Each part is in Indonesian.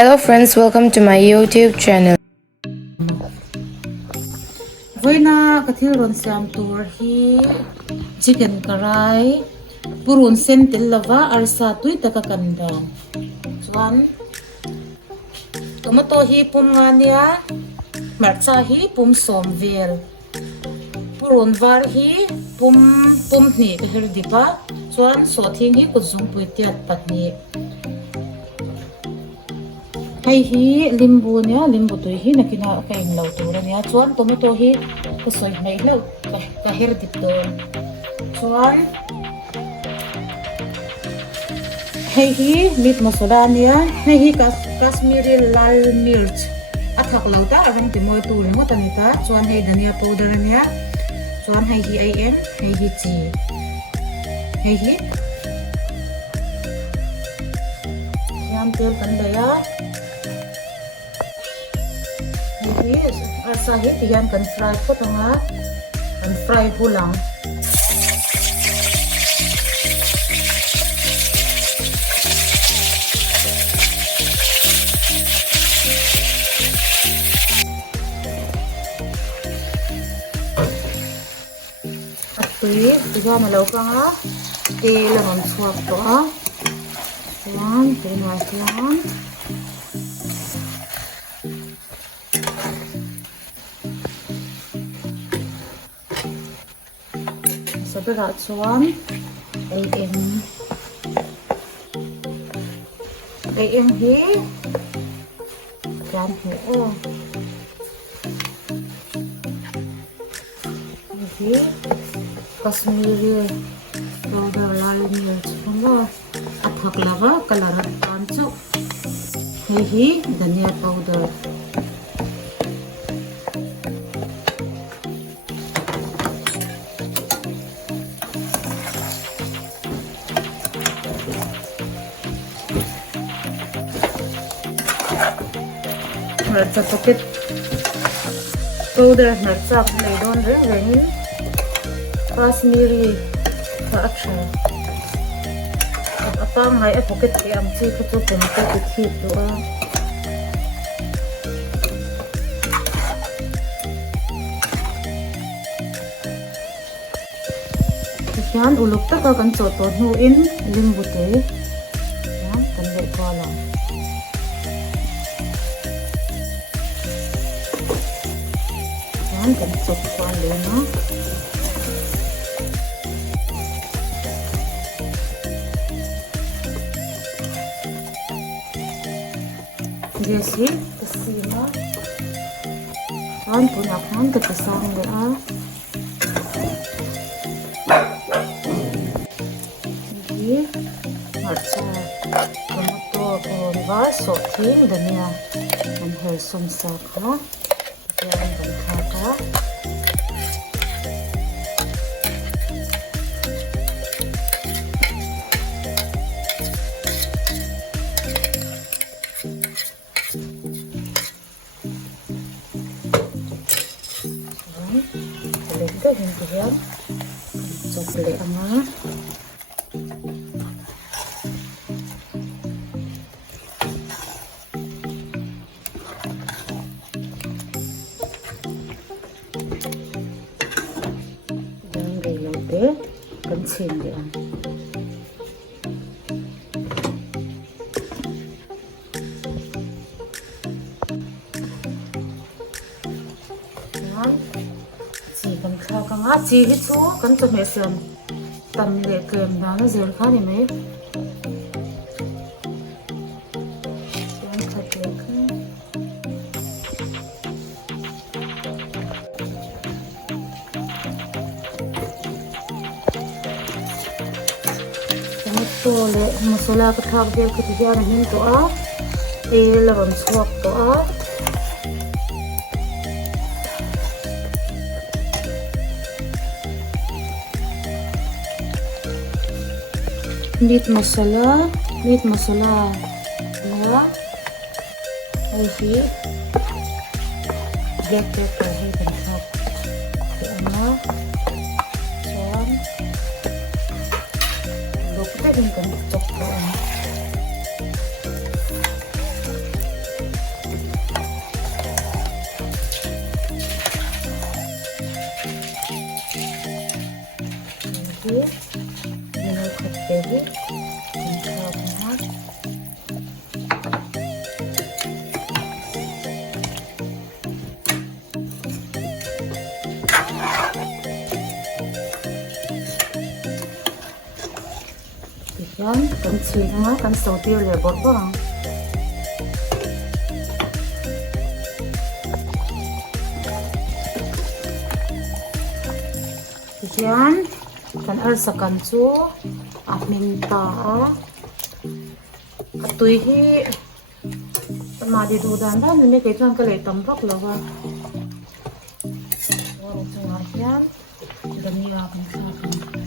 Hello friends, welcome to my YouTube channel. Voina kathil ron siam tur hi chicken karai purun sen tel lava arsa tui taka kanda chuan tomato hi pum nga nia marcha hi pum som vel purun var hi pum hni her dipa chuan so thing hi kuzung pui tiat patni hei hi limbu nia limbu tui hi nakina kain lo tur ania chuan tomato hi ka soi mai lo ka her dip do chuan hei hi meat masala nia hei hi Kashmiri lal mirch athak lo ta aram ti moi tur mo tanita chuan hei dhania powder ania chuan hei hi am hei hi chi hei hi yam tel kan daya asa hi tiyan kan fry ko tanga kan fry hulang atui tiga malo kanga lamam chuak to a yan tena yan sabera chuan am hi yan hi hi Kashmiri powder lal mirch kanga athak lava color tan chu hi dhania powder marcha packet powder marcha nei don rengin Kashmiri action apang hai a pocket ke am chi khutu pum te ki do a yan uluk ta ka kan chot to nu in limbu te ya kan le ko la yan kan chot ko le na jesi kasima kan punya kan kesan dia ini marcha tomato va so thing dania an her som sa kha yan kan kha yan chocolate ama dan gailote kan chin dia kanga chi hi chu kan to me siam tam le kem na na zer kha ni me siam kha te kha tomato le masala ka thak del ka ti ya na hin to a la ron chuak to a meat masala na ai hi black pepper hi kan thak na chuan luk te din kan chok to hi minal khat te hi sa na yan kan chi nga kan so ti le bot ba yan kan alsa kan chu amin ta atui hi ma di du dan dan ne ke chang ka le tam phak lo wa wa yan dania kan sa kan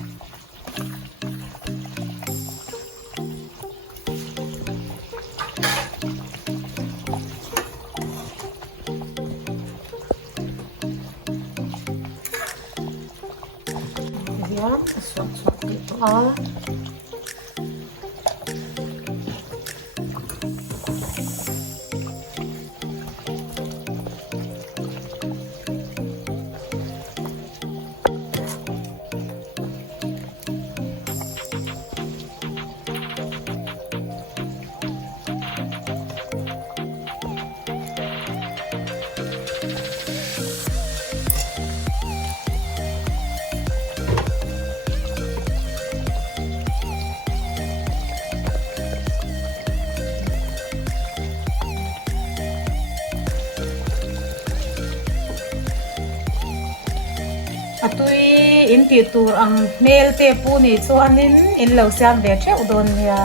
yan aswat dito atui in ti tur ang mail te pu ni chuanin in lo siam ve the udon ya